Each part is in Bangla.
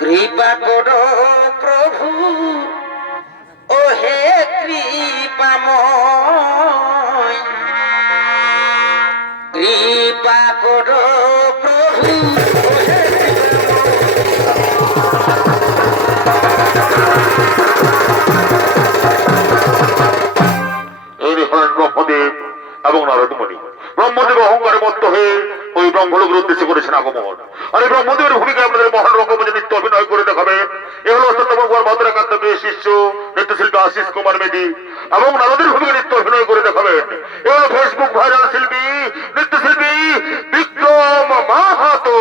কৃপা করো প্রভু ও হে কৃপাময়, কৃপা করো প্রভু ও হে ব্রহ্মদেব এবং নারদমণি। ব্রহ্মদেব অহংকারে মত্ত হয়ে ওই ব্রহ্মলোকের উদ্দেশ্যে করেছেন আগমন। আর এই ব্রহ্মদেবের ভূমিকায় আপনাদের মহান রকমের নৃত্য অভিনয় করে দেখাবেন। এ হলো অত্যন্তম ভদ্রাকান্ত শিষ্য নৃত্যশিল্পী আশিস কুমার মেদি এবং নারদের ভূমিকা নৃত্য অভিনয় করে দেখাবেন। এ হলো ফেসবুক ভাইরাল শিল্পী নৃত্যশিল্পী বিক্রম মাহাতো।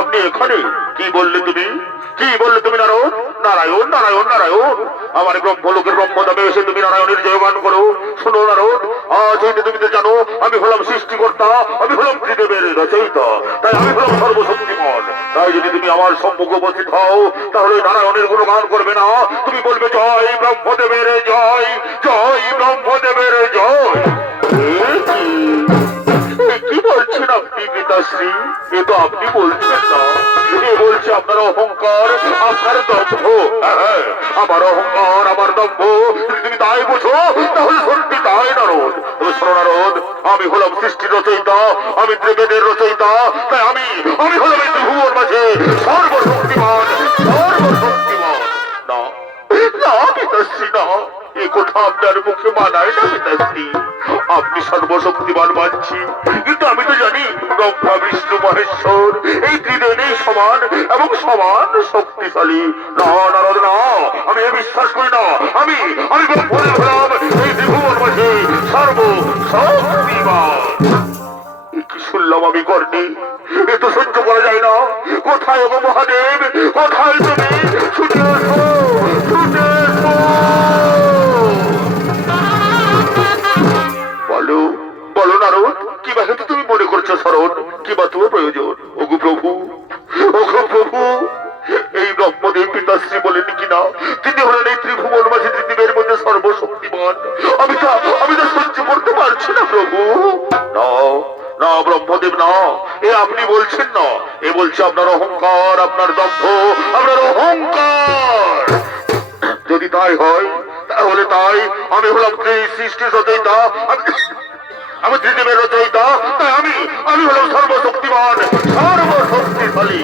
আপনি এখানে কি বললে তুমি? কি বললে তুমি নারদ? নারায়ণ নারায়ণ নারায়ণ। আমার ব্রহ্মলোকের ব্রহ্মধামে এসে তুমি নারায়ণের জয়গান করো। শোনো নারদ, আজ হইতে তুমি তো জানো আমি হলাম সৃষ্টিকর্তা, আমি হলাম ত্রিদেবের রচয়িতা, তাই আমি হলাম সর্বশক্তিমান। তাই যদি তুমি আমার সম্মুখে উপস্থিত হও তাহলে নারায়ণের গুণগান করবে না, তুমি বলবে জয় ব্রহ্মদেবের জয়, জয় ব্রহ্মদেবের জয়। কি বলছেন আপনি পিতাশ্রী? এ তো আপনি বলছেন না, এ বলছে আপনার অহংকার, আপনার দম্ভ। আমার অহংকার, আমার দম্ভ তুমি তাই বুঝো, তাহলে সত্যি তাই নারদ। তুমি শোনো নারদ, আমি হলাম সৃষ্টির রচয়িতা, আমি ত্রিবেদের রচয়িতা, তাই আমি হলাম এই ত্রিভুবন মাঝে সর্বশক্তিমান, সর্বশক্তিমান। না না পিতাশ্রী না, এ কথা আপনার মুখে মানায় না পিতাশ্রী। আপনি সর্বশক্তিমান মানছি, কিন্তু আমি তো জানি ব্রহ্মা বিষ্ণু মহেশ্বর এই ত্রিদেবী সমান এবং সমান শক্তিশালী। না নারদ না, আমি এ বিশ্বাস করি না। আমি ব্রহ্মদেব হলাম এই ত্রিভুবন মাঝে সর্বশক্তিমান। কি শুনলাম আমি কর্ণে, এ তো সহ্য করা যায় না। কোথায় গো মহাদেব, কোথায় তুমি? ছুটে এসো, ছুটে এসো। বলো বলো নারদ, কি বা হেতু তুমি মনে করছো শরণ, কি বা তোমার প্রয়োজন? ওগো প্রভু, ওগো প্রভু, এই ব্রহ্মদেব পিতাশ্রী বলেন কিনা তিনি হলেন এই ত্রিভুবন মাঝে ত্রিদেবের মধ্যে সর্বশক্তিমান। শক্তিমান, আমি তো সহ্য করতে পারছি না প্রভু। না না ব্রহ্মদেব, না, এ আপনি বলছেন না, এ বলছে আপনার অহংকার, আপনার দম্ভ, আপনার অহংকার। যদি তাই হয় তাহলে তাই, আমি হলাম সৃষ্টি রচয়িতা, আমি ত্রিদেবের রচয়িতা, তাই আমি হলাম সর্বশক্তিমান, সর্বশক্তিশালী।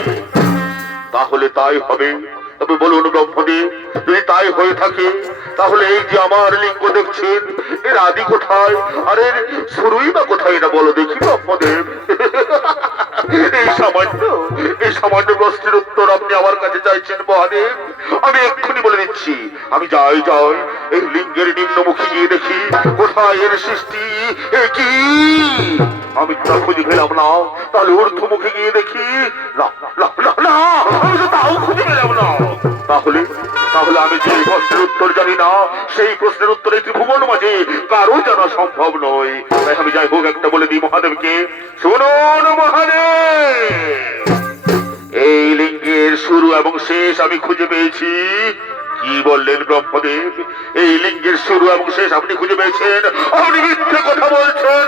তাহলে তাই হবে। তবে বলুন ব্রহ্মদেব, যদি তাই হয়ে থাকে তাহলে এই যে আমার লিঙ্গ দেখছেন, এর আদি কোথায় আর এর শুরুই বা কোথায়, এটা বলো দেখি ব্রহ্মদেব। এই সামান্য প্রশ্নের উত্তর আপনি আমার কাছে চাইছেন মহাদেব? আমি এক্ষুনি বলে দিচ্ছি। আমি যাই এই লিঙ্গের নিম্নমুখী গিয়ে দেখি কোথায় এর সৃষ্টি, এ কি। আমি তা খুঁজে পেলাম না, তাহলে ঊর্ধ্বমুখী গিয়ে দেখি, না না না না, আমি তো তাও খুঁজে পেলাম না। তাহলে তাহলে আমি যে প্রশ্নের উত্তর জানি না, সেই প্রশ্নের উত্তর এই ত্রিভুবন মাঝে কারো জানা সম্ভব নয়। তাই আমি যাই হোক একটা বলে দিই মহাদেবকে। শুনুন মহাদেব, এই লিঙ্গের শুরু এবং শেষ আমি খুঁজে পেয়েছি। কি বললেন ব্রহ্মদেব? এই লিঙ্গের শুরু এবং শেষ আপনি খুঁজে পেয়েছেন? আপনি মিথ্যে কথা বলছেন।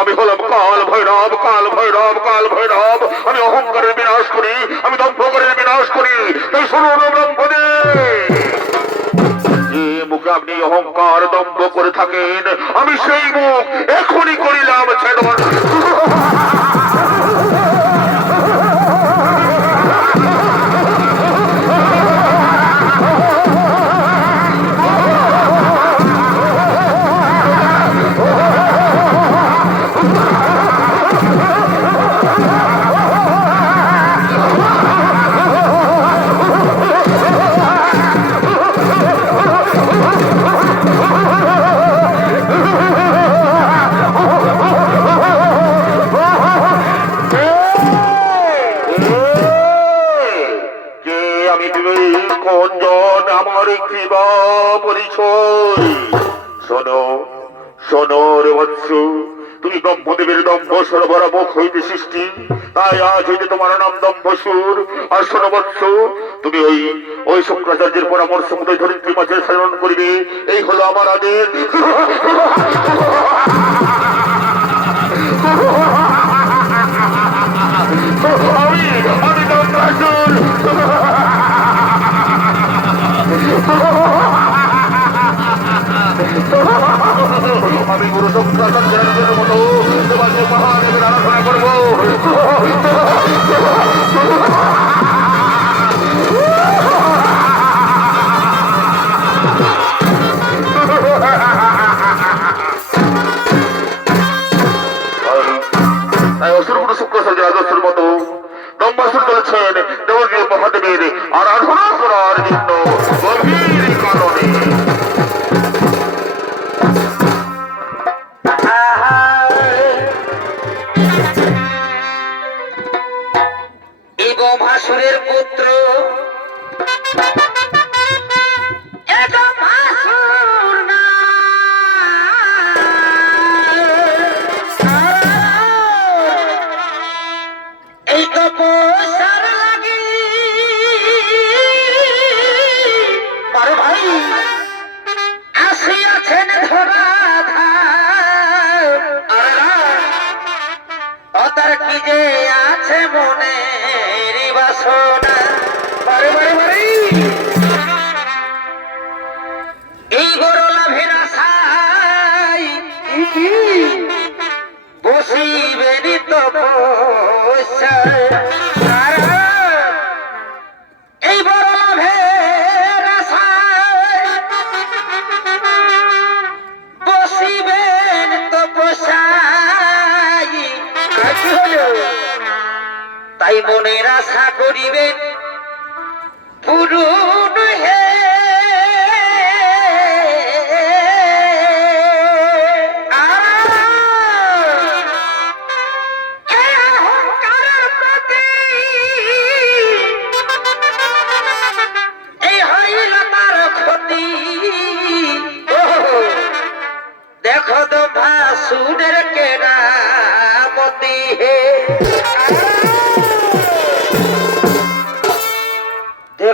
আমি হলাম কাল ভৈরব, কাল ভৈরব, কাল ভৈরব। আমি অহংকারের বিনাশ করি, আমি দম্ভকরের বিনাশ করি। তাই শুনুন ব্রহ্মদেব, যে মুখে আপনি অহংকার দম্ভ করে থাকেন, আমি সেই মুখ এখনই করিলাম ছেদন। তুমি ব্রহ্মদেবের দম্ভ সরবরা মুখ হইতে সৃষ্টি, তাই আজ হইতে তোমার নাম দম্ভসুর। আর শোনো বৎস, তুমি ওই শুক্রাচার্যের পরামর্শ মতো ধরিত্রী মাঝে সাধন করিবে, এই হলো আমার আদেশ। আমি দম্ভসুর। আমি গুরু শুক্রাচার্যের মতো তোমাকে মহাদেবের আরাধনা করবো। অসুর গুরু শুক্রাচার্যের আদর্শের মতো ব্রহ্মাসুর চলেছেন দেবদেব মহাদেবের আরাধনা করার জন্য গভীর কারণে। ভাসুরের পুত্র এই তপস্যার লাগি বড় ভাই আসিয়াছেন ধরা তার কি যে আছে মনে বাসনা। এই বড় লাভের আশায় বসিবেন তপস্যায়। এই বড় লাভের আশায় বসিবেন তপস্যায়। তাই মনের আশা করিবেন পূরণ হে।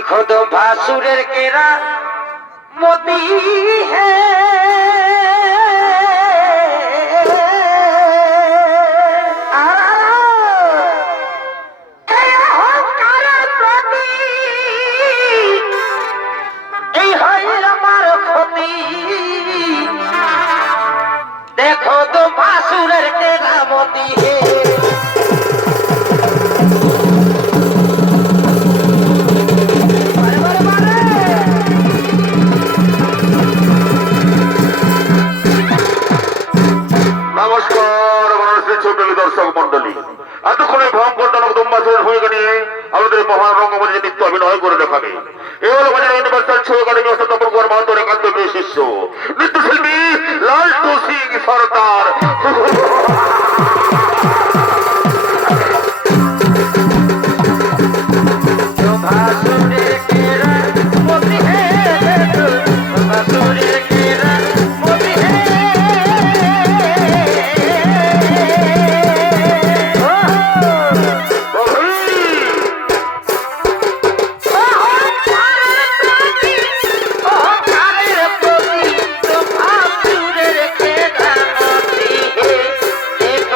देखो तो भासुरेर केरा मोती है देखो तो भासुरेर केरा मोती है নমস্কার মানুষের ছোট দর্শক মন্ডলী, এতক্ষণে ভয়ঙ্করজনক দুম্বাসুরের ভূমিকা নিয়ে আমাদের মহান রঙ্গমঞ্চে নৃত্য অভিনয় করে দেখাবে এ হলো বাজার universal show academy Tapan Kumar মাহাতোর একান্ত প্রিয় শিষ্য নৃত্যশিল্পী লালটু সিং সরকার। भासुरेर केरा मोती है भासुरेर केरा मोती है देखो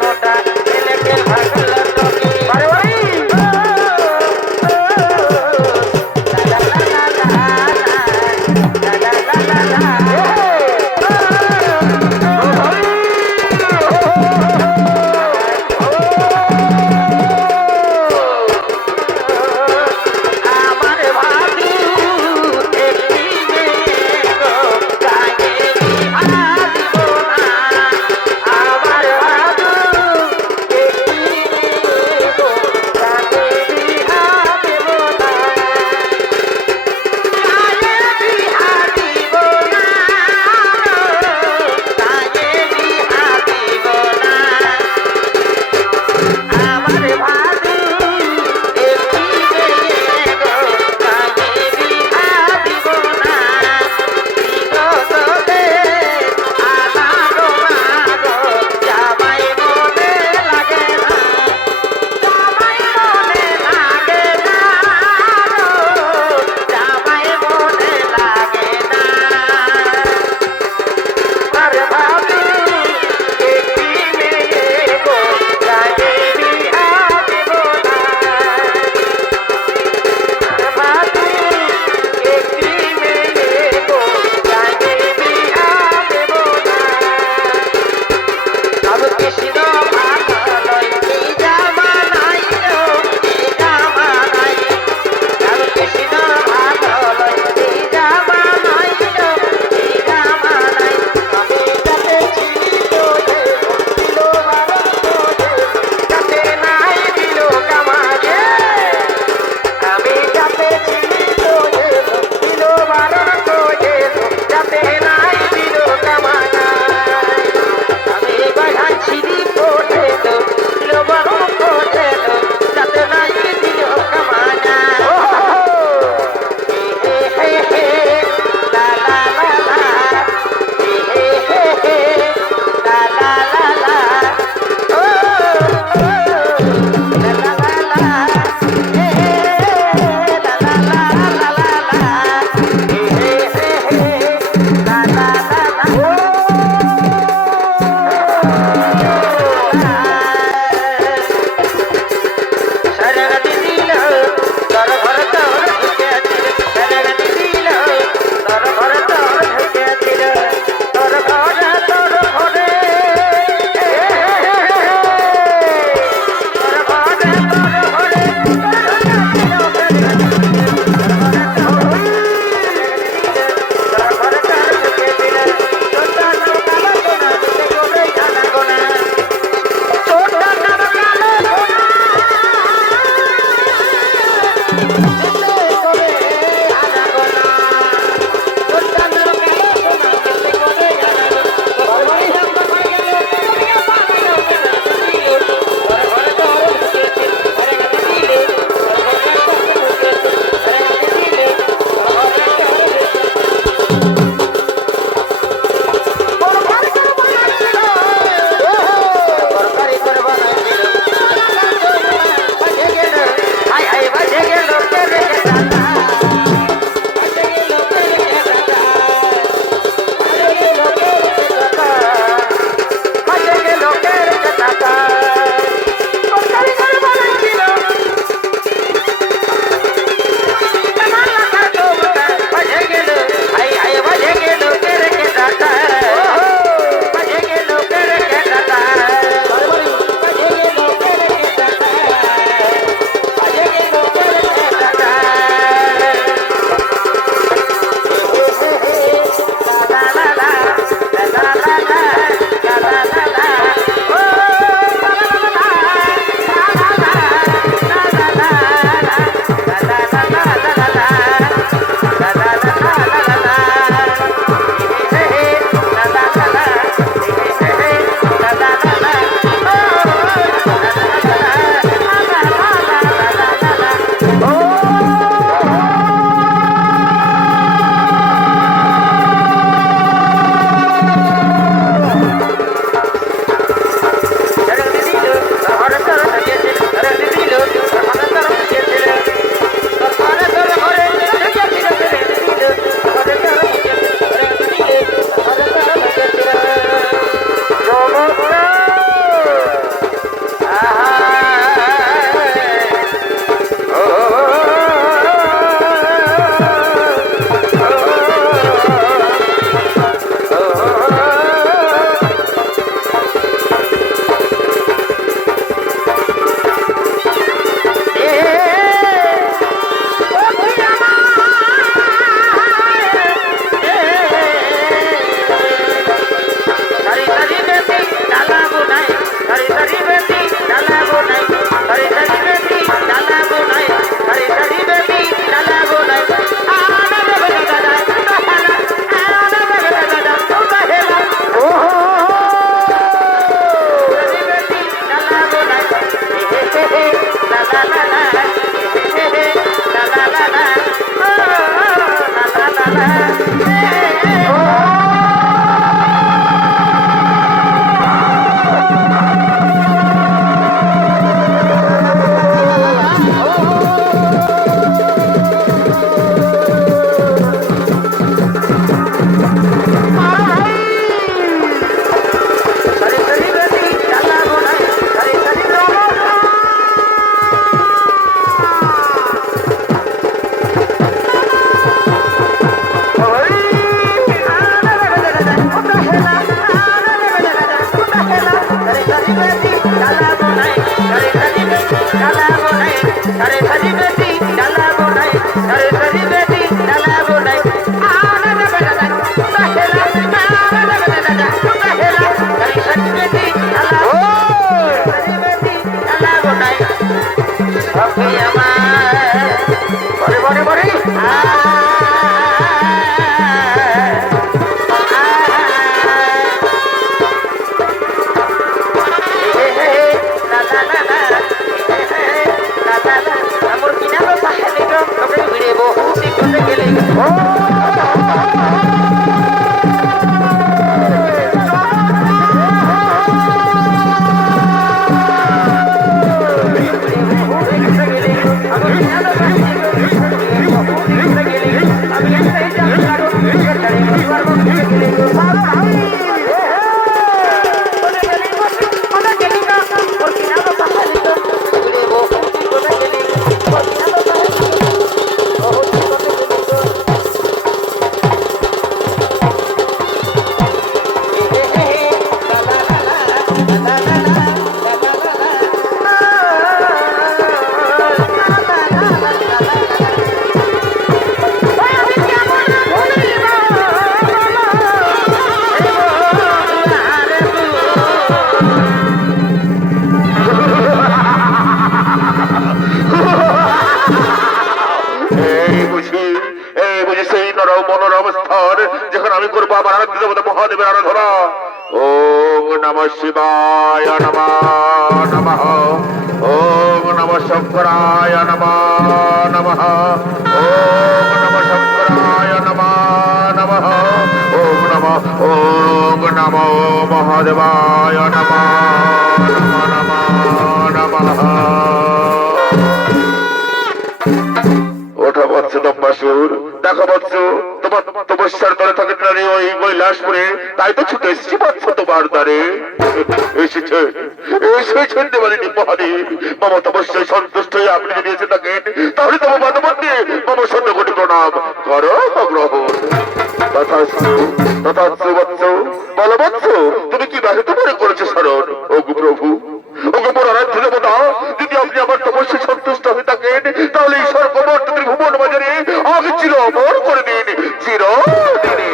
মোটা বেদি ডালা বনাই সারে সারি বেদি ডালা বনাই সারে সারি বেদি ডালা বনাই সারে সারি বেদি ডালা বনাই আনা না বেলা তাহেলা আনা না বেলা তাহেলা সারে সারি বেদি ডালা সারি বেদি ডালা বনাই আপনি আমার বরে বরে বরে যেখানে আমি করবো আমার আরাধ্য দেবতা মহাদেবের আরাধনা। ওম নমঃ শিবায় নমঃ নমঃ। ওম নমঃ শঙ্করায় নমঃ নমঃ। ওম নমঃ শঙ্করায় নমঃ নমঃ। ওম নমঃ মহাদেবায় নমঃ নমঃ নমঃ। ওঠা বৎস দম্বাসুর, দেখো বৎস তোমার তপস্যার তলে থাকে নারী ওই কৈলাসপুরে, তাই তো ছুটে এসেছি বৎস তোমার দ্বারে। এসেছেন দেবালিনী মহাদেব, মামা তপস্যায় সন্তুষ্ট হয়ে আপনি যদি এসে থাকেন তাহলে তোমার মানবন্দে মামা শূন্য কোটি প্রণাম করো গ্রহণ। তথাস্তু তথাস্তু বৎস। বলো বৎস, তুমি কি বাহিত মনে করেছো স্মরণ? ওগো প্রভু, ওগো মোর আরাধ্য দেবতা, যদি আপনি আমার তপস্যায় সন্তুষ্ট হয়ে থাকেন তাহলে এই স্বর্গবর্ত ত্রিভুবন বাজারে আগে চির অমর করে দিন চিরদিনে।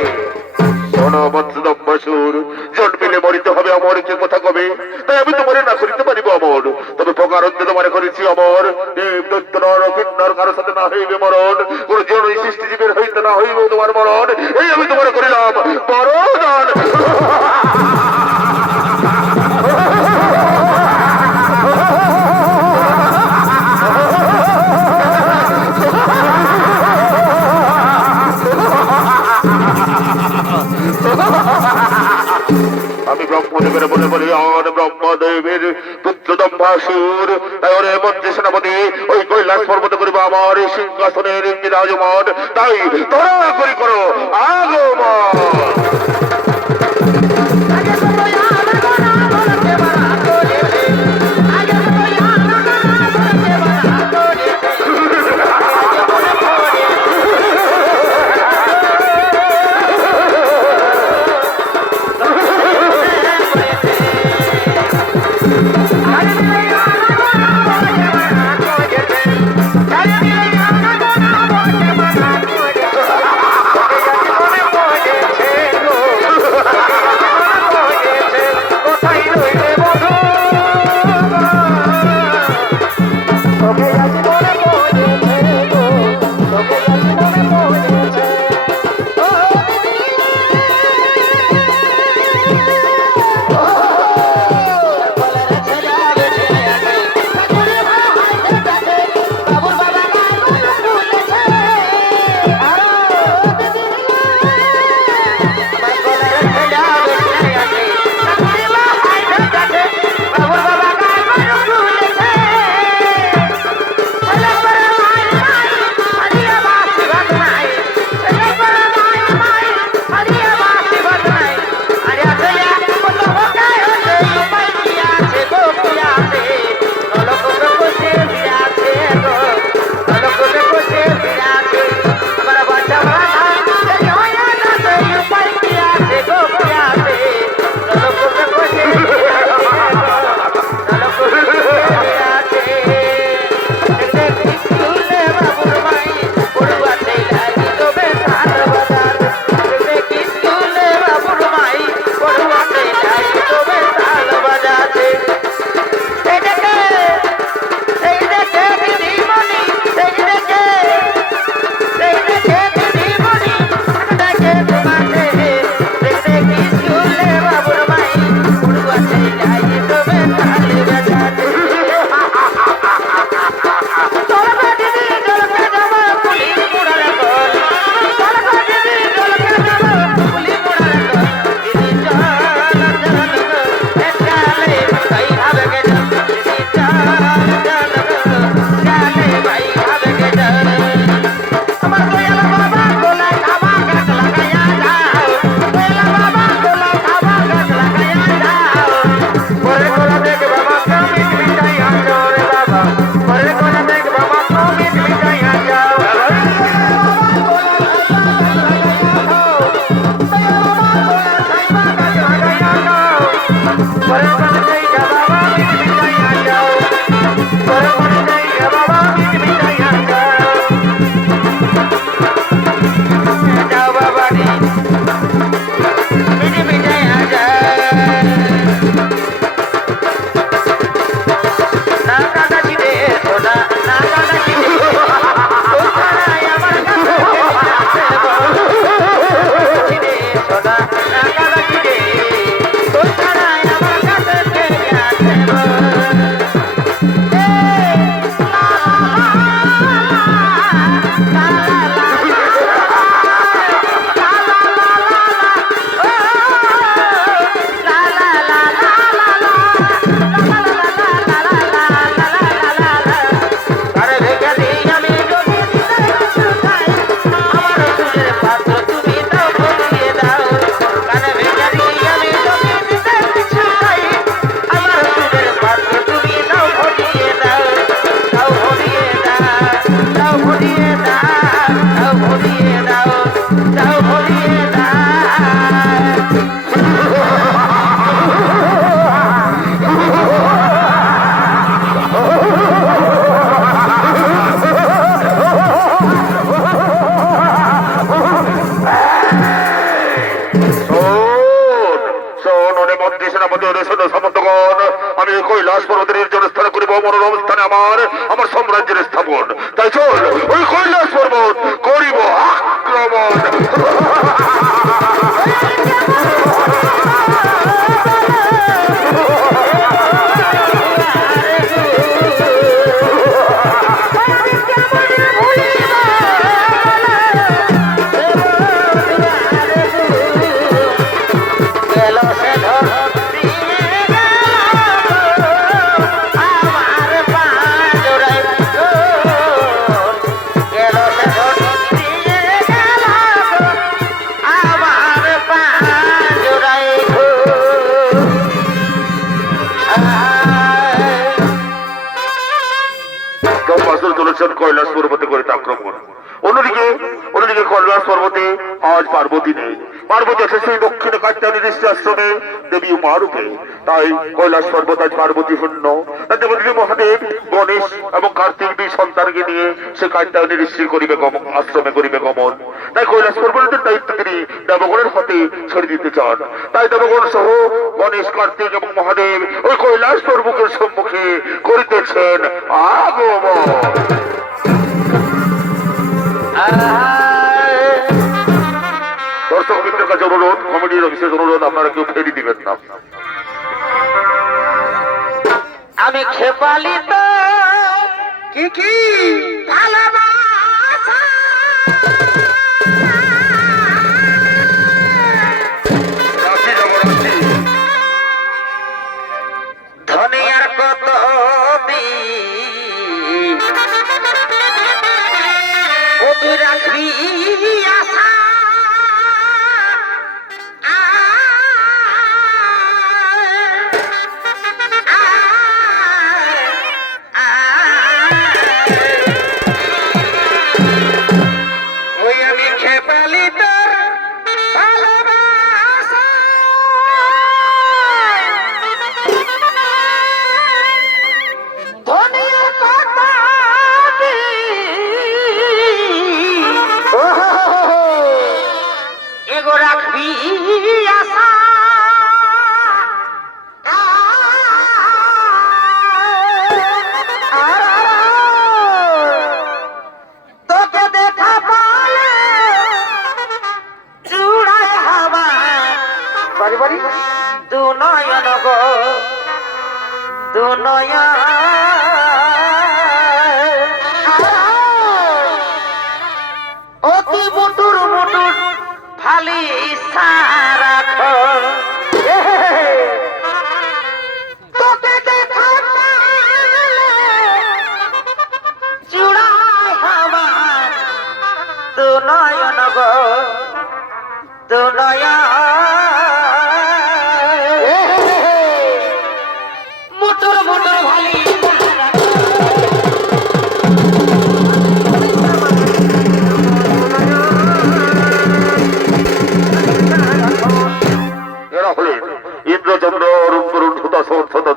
শোনো বৎস দম্বাসুর, জন্মিলে মরিতে হবে অমর, কে কথা কবে? তাই আমি তোমারে না করিতে পারিব অমর, তবে প্রকারঞ্জে তোমারে করেছি অমর। দেব দৈত্য নর কিন্নর কারো সাথে না হইবে মরণ, কোন জন সৃষ্টিজীবের হইতে না হইবে তোমার মরণ, এই আমি তোমারে করিলাম বরদান। আমি ব্রহ্মদেবের বলে বলি আর ব্রহ্মদেবের পুত্র দম্বাসুর, তাই ওরে মন্ত্রী সেনাপতি ওই কৈলাস পর্বত করিব আমার সিংহাসনের বিরাজমান, তাই তোরা করি করো আগমন। সেনাপতি সৈন্য সামন্তগণ, আমি এই কৈলাস পর্বতের নির্জন স্থানে করিব মনোরম স্থানে আমার সাম্রাজ্যের স্থাপন। তাই চল ওই কৈলাস পর্বত করিব আক্রমণ। কৈলাস পর্বতে করিতে আক্রমণ। অন্যদিকে কৈলাস পর্বতে আজ পার্বতী নেই। পার্বতী আছে সেই দক্ষিণে কাত্যায়নী ঋষি আশ্রমে দেবী উমারূপে। তাই কৈলাস পর্বত আজ পার্বতী শূন্য। দেবদেবী মহাদেব গণেশ এবং কার্তিক দুই সন্তানকে নিয়ে সে কাত্যায়নী ঋষি করিবে আশ্রমে করিবে গমন। তাই কৈলাস পর্বতের দায়িত্ব তিনি দেবগণের হাতে ছেড়ে দিতে চান। তাই দেবগণ সহ গণেশ, কার্তিক এবং মহাদেব ওই কৈলাস পর্বতের সম্মুখে করিতেছেন আগমন। দর্শক মিত্রের কাছে অনুরোধ, কমিটির বিশেষ অনুরোধ, আপনারা কেউ ফেরি দিবেন না। আমি খেপালি তো কি ভালোবাসা ধনিয়ার কত তুই রাখবি আশা ওই আমি খেপালি তোর ভালোবাসা ধনিয়া কত এগো রাখবি আশা তোকে দেখা পালে চূড়ায় হাওয়া বাড়ি বাড়ি দু নয়ন গো দু নয়ন অতি মুটুর মুটুর ফালি সারা তোকে দেখা চূড়ায় হাওয়া দু নয়ন গো দু নয়ন মুটুর মুটুর ভালি ইন্দ্রচন্দ্র, অরুণ,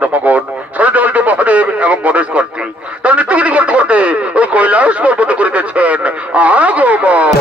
দমগণ, সরদেবী মহাদেব এবং গণেশ কার্তিক তার নৃত্যগীতি করতে করতে ওই কৈলাস পর্বতে করিতেছেন আগমন।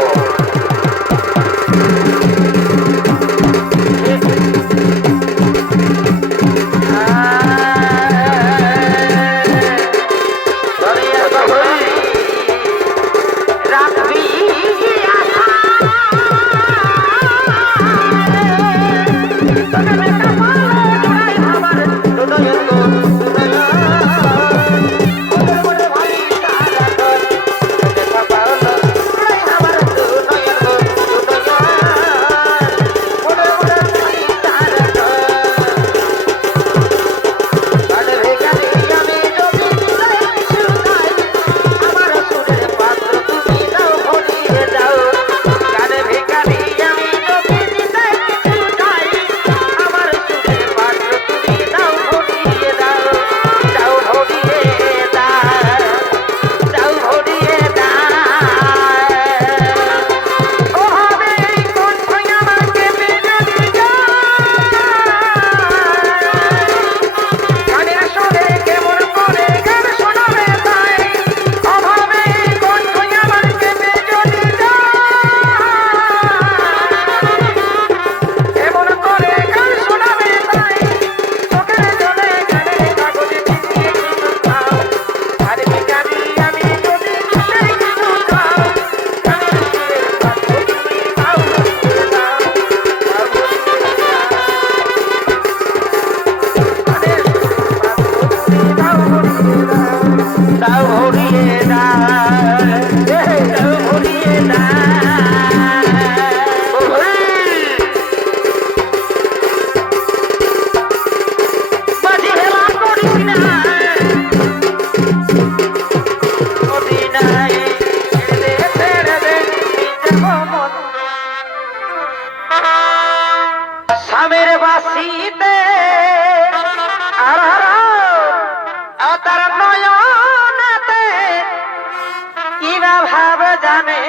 জানে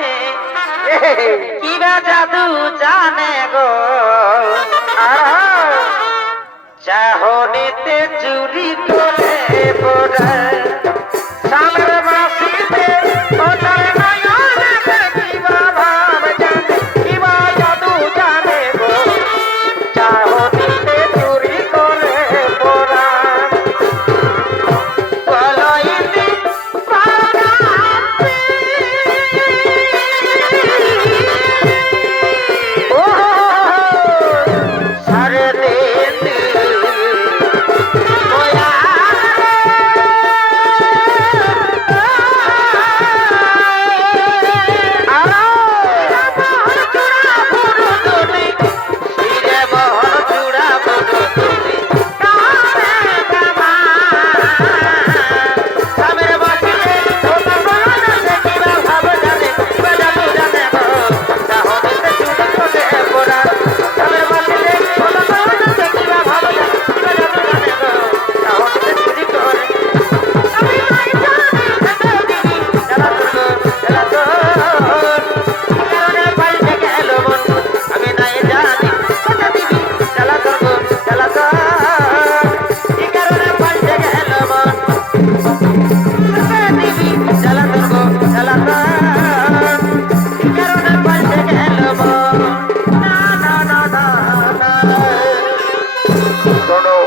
কিবা জাদু জানে গো চাহনিতে চুরি করে পড়ায় সামনের মাসিতে ওটার নয়নে কিবা ভাব জানে কিবা জাদু জানে গো চাহনিতে চুরি করে পড়ায় বলইনি পারাতে ও সারে দিন ওয়া শোনো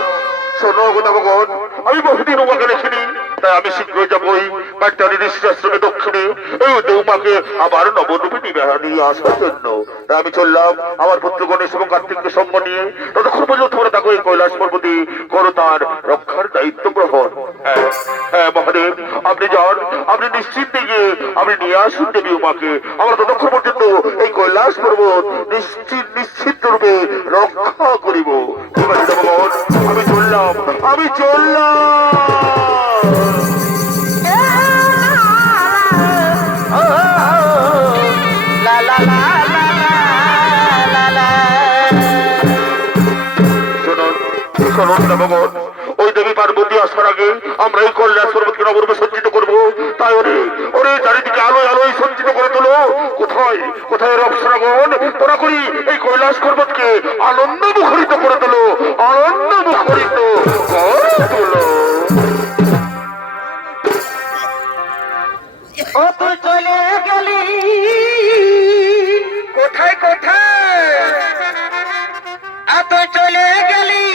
শোনো গুণাবগণ, আমি বহুদিন উমাকে দেখিনি, তাই আমি শীঘ্রই যাবই কাট্টানি ঋষিশ্রমে দক্ষিণে এই উমাকে আবার নবরূপে নিয়ে আসার জন্য। তাই আমি চললাম আমার পুত্র গণেশ এবং কার্তিককে সঙ্গ নিয়ে। ততক্ষণ পর্যন্ত তোমরা থাকো এই কৈলাস পর্বতে, করো তার রক্ষার দায়িত্ব গ্রহণ। হ্যাঁ হ্যাঁ মহাদেব, আপনি যান, আপনি নিশ্চিন্তে গিয়ে আপনি নিয়ে আসুন দেবী উমাকে। আমরা ততক্ষণ পর্যন্ত এই কৈলাস পর্বত নিশ্চিত রূপে রক্ষা করিব। ঠিক আছে ভগবান, আমি চললাম, আমি চললাম। লা লা লা লা লা লা শুনুন শুনুন ভগবান, ওই দেবী পার্বতী আসার আগে আমরা এই কৈলাস পর্বতকে নবরূপে সজ্জিত করবো। তাই ওরে ওরে চারিদিকে আলোয় আলোয় সজ্জিত করে তোলো। কোথায় কোথায় রপ্সরাগণ, তোরা করি এই কৈলাস পর্বতকে আনন্দ মুখরিত করে তোলো, আনন্দ মুখরিত করে তোলো। ও তুই চলে গেলি কোথায় কোথায়, তুই চলে গেলি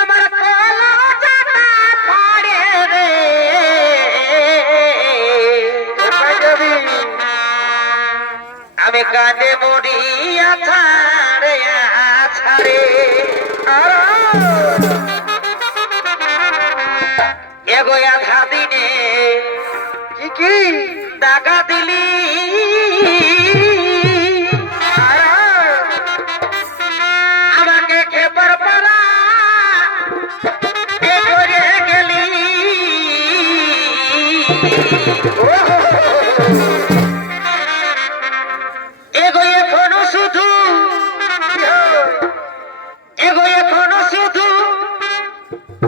আমার কলজাটা পড়ে রে। কোথায় যাবি? আমি কাঁদে মরিয়া ছাড়ে ছাড়ে এগোয়া ধাদিনে কি দাগা দিলি আমাকে খেপার পারা এগোরে গেলি। এগো এখনো শুধু এগো এখনো শুধু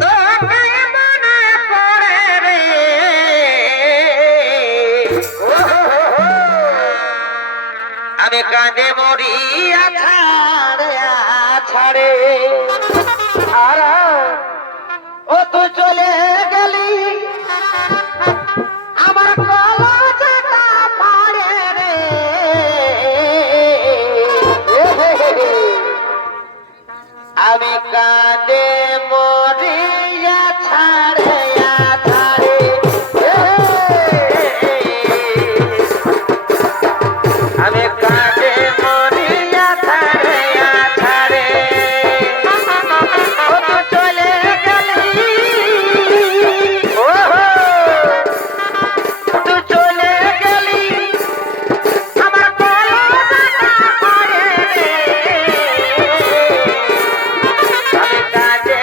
তোকে মনে পড়ে রে। আমি কাঁদে মরি ছাড়ে ছাড়ে আর ও তুই চলে গেলি আমার কলজাটা পড়ে রে। আমি কাঁদে মরিয়া ছাড়ে ছাড়ে আমি কাঁদে মরিয়া ছাড়ে ছাড়ে ও তো চলে গেলি তুই চলে গেলি আমার কলজাটা পড়ে রে। আমি কাঁদে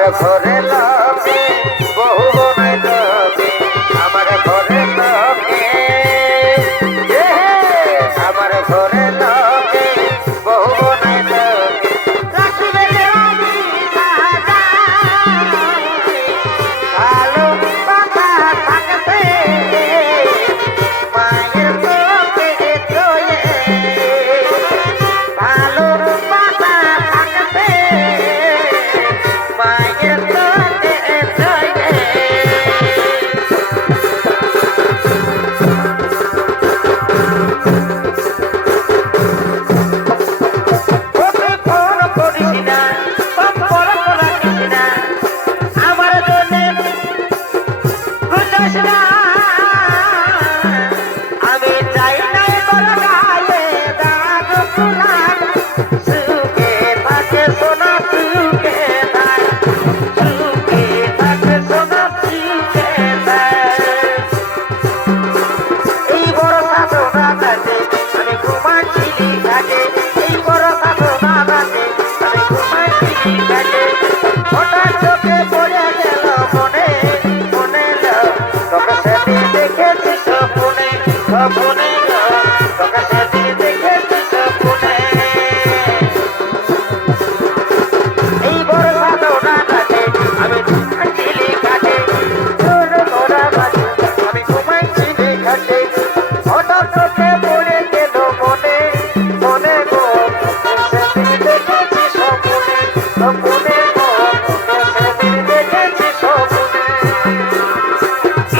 আমার ঘরে লোকে বহু বনাই লোকে আমার ঘরে লোকে আমার ঘরে লোকে বহু বনাই লোকে রাখিবে দেওয়ানি ভালো বাবা থাকতে মায়ের তোকে তোয়ে ভালো বাবা থাকতে মায়ের তোকে তোয়ে ওকে ফোন করিস না সম্পর করিস না আমার জন্য বুঝাস না আমি চাই নাই বড় গায়ে দাগ ফুলার সুখে থাকে সোনা সুখে থাক সুখে থাকে সোনা সুখে থাক এই বড় সাধনা কাছে আমি ঘুমাচ্ছি ঘাটে এই বড় সাধনা কাছে আমি ঘুমাচ্ছি ঘাটে হঠাৎ চোখে পড়ে গেল মনে মনে তোকে সেদিন দেখেছি স্বপ্নে স্বপ্নে তোকে সেদিন দেখেছি স্বপ্নে এই বড় সাধনা কাছে আমি ঘুমাচ্ছি ঘাটে তোর ঘোড়া বাজে আমি ঘুমাচ্ছি ঘাটে হঠাৎ চোখে পড়ে গেল মনে মনে গো সেদিন দেখেছি স্বপ্নে স্বপ্নে গো সেদিন দেখেছি স্বপ্নে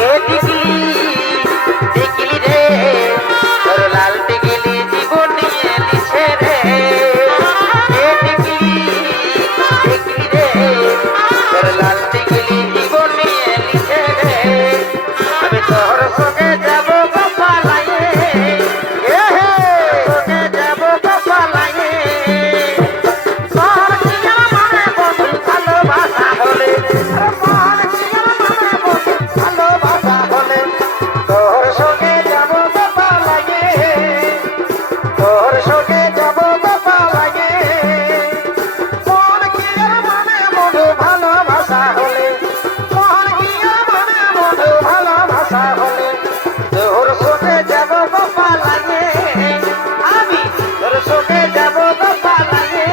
এ টিকলি রে তোর লাল টিকলি জীবন নিয়ে লিছে রে এ টিকলি রে তোর লাল টিকলি জীবন নিয়ে লিছে রে আমি তোর সঙ্গে যাব গোপালায়ে সঙ্গে যাব গোপালায়ে তোর কি মানে বন্ধু ভালোবাসা হলে তোর কি মানে বন্ধু ভালোবাসা হলে তোর সঙ্গে যাব গোপালায়ে তোর সঙ্গে যাব গোপালায়ে তোর কি মানে বন্ধু ভালোবাসা হলে তোর কি মানে বন্ধু ভালোবাসা হলে তোর সঙ্গে যাব গোপালায়ে আমি তোর সঙ্গে যাব গোপালায়ে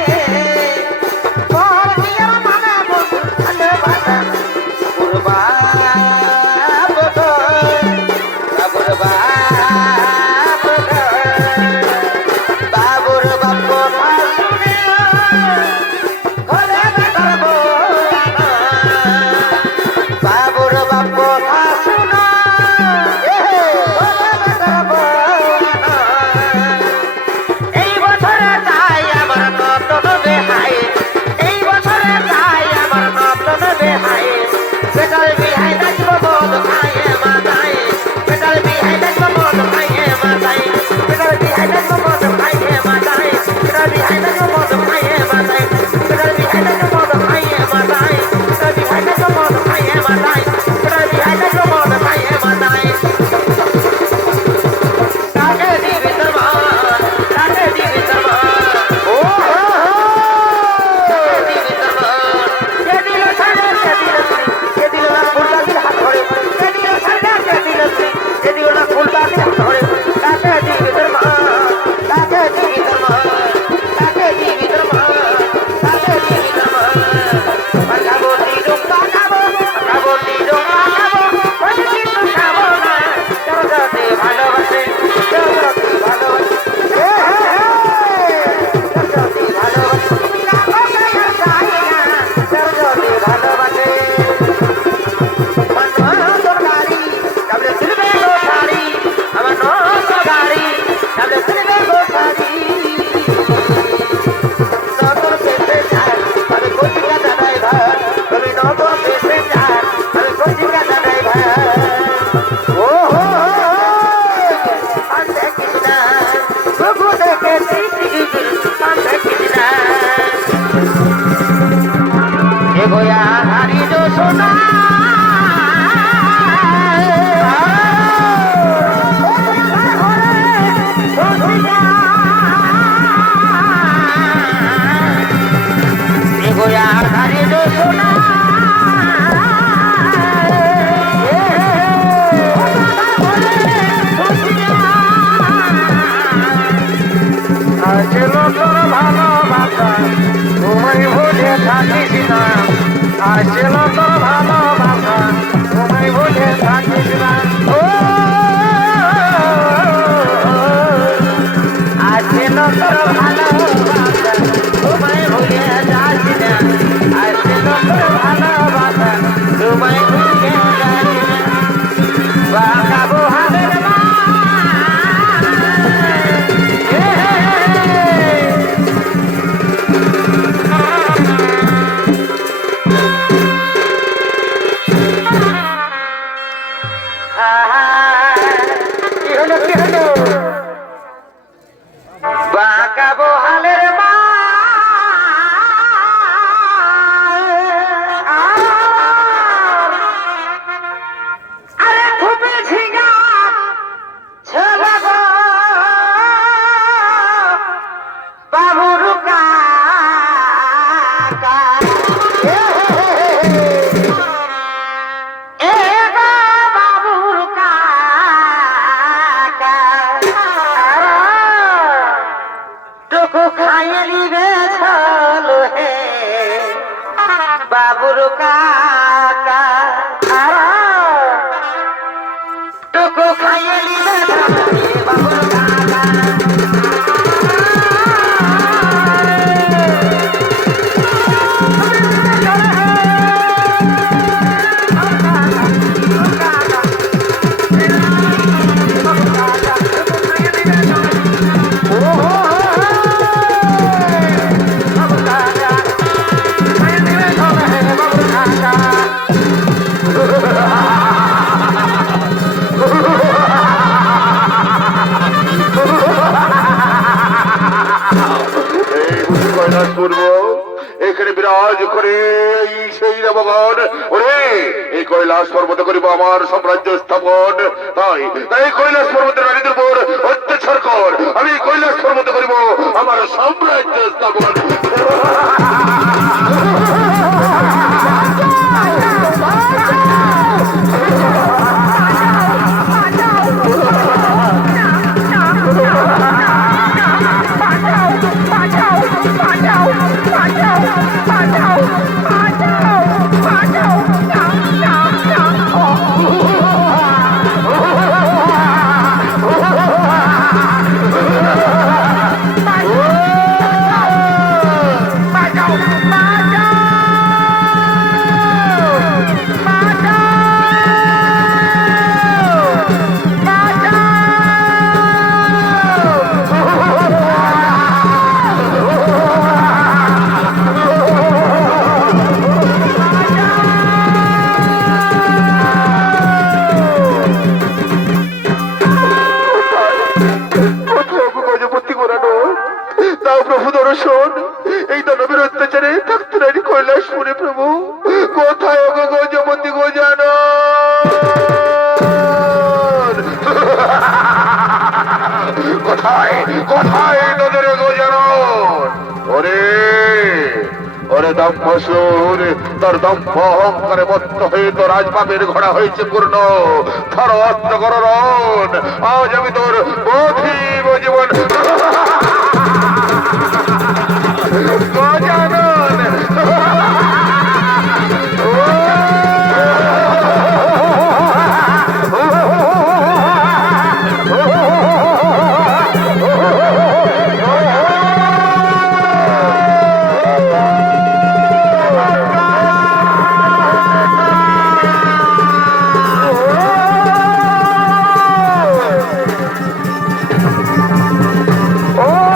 তোর কি মানে বন্ধু ভালোবাসা বাবুর বাপ শুনে ঘরে বেটার বাবুর বাপ শুনো ঘরে বেটার এই বছরে তাই আমার নতুন বেহাই এই বছরে তাই আমার নতুন বেহাই বেটার বিহাই নাচব মদ খাইয়ে মাতাই বেটার বিহাই নাচব মদ খাইয়ে মাতাই বেটার বিহাই নাচব মদ খাইয়ে মাতাই বেটার বিহাই নাচব মদ খাইয়ে মাতাই বেটার বিহাই নাচব মদ খাইয়ে মাতাই বেটার বিহাই নাচব মদ খাইয়ে মাতাই বেটার বিহাই নাচব মদ খাইয়ে মাতাই তাকে দিবি তরবার তাকে দিবি তরবার ও হো হো তাকে দিবি তরবার কে দিল ছাড়ে কে দিল কে দিল না ফুলটা দিল হাত ধরে কে দিল ছাড়ে কে দিল কে দিল না ফুলটা দিল হাত ধরে তাকে দিবি তরবার তাকে দিবি তরবার তাকে দিবি ভালোবাসা তোমায় ভুলে থাকিস না আসছিল তোর ভালোবাসা তোমায় ভুলে থাকিস না ও আসছিল তোর ভালোবাসা তোমায় ভুলে যাস না আসছিল তোর ভালোবাসা তোমায় ভুলে যাস না বাঁকা বহালের মা বাঁকা বহালের মা আরে খুবই ঝিঙা ছেলে গো বাবুর কাকা এ গো বাবুর কাকা টুকু খাইলি গেছল হে বাবুর কাকা টুকু খাইলি গেছল হে বাবুর কাকা এখানে বিরাজ করে সেই ভগবান ওরে এই কৈলাস পর্বত করিব আমার সাম্রাজ্য স্থাপন তাই তাই কৈলাস পর্বতের রানীদের উপর অত্যাচার কর আমি কৈলাস পর্বত করিব আমার সাম্রাজ্য স্থাপন প্রভু দর্শন এই দানবের অত্যাচারে থাকতে নারী কৈলাসপুরে প্রভু কোথায় গো গজপতি গো জানো কোথায় কোথায় তোদের গো জানো ওরে ওরে দম্ভসুর তোর দম্ভ অহংকারে বদ্ধ হয়ে তোর রাজপাপের ঘোড়া হয়েছে পূর্ণ ধর অস্ত্র কর রণ আজ আমি তোর বধিব জীবন গজানন ও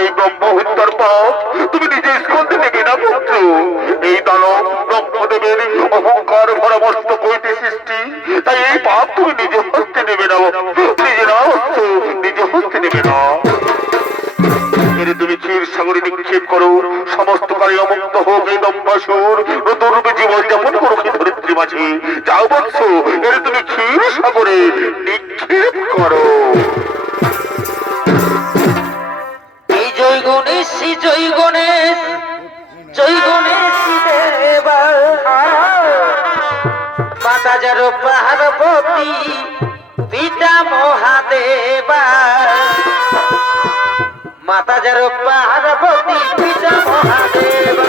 এই ব্রহ্ম হত্যার পাপ তুমি নিজে স্কন্ধে নেবে না পুত্র। এই দানব ব্রহ্মদেবের অহংকার ভরা মস্তক হইতে সৃষ্টি, তাই এই পাপ তুমি নিজে হস্তে নেবে না, নিজে না হস্ত নিজে হস্তে নেবে না। এর তুমি ক্ষীর সাগরে নিক্ষেপ করো, সমস্ত কালে অমুক্ত হোক এই দম্বাসুর, নতুন রূপে জীবন যাপন করো ধরিত্রী মাঝে। যাও বৎস, এর তুমি ক্ষীর সাগরে নিক্ষেপ করো। এই জয় গণেশ, জয় গণেশ, জয় গণেশ দেবা, মাতা যার পার্বতী পিতা মহাদেবা, মাতা যার পার্বতী পিতা মহাদেব।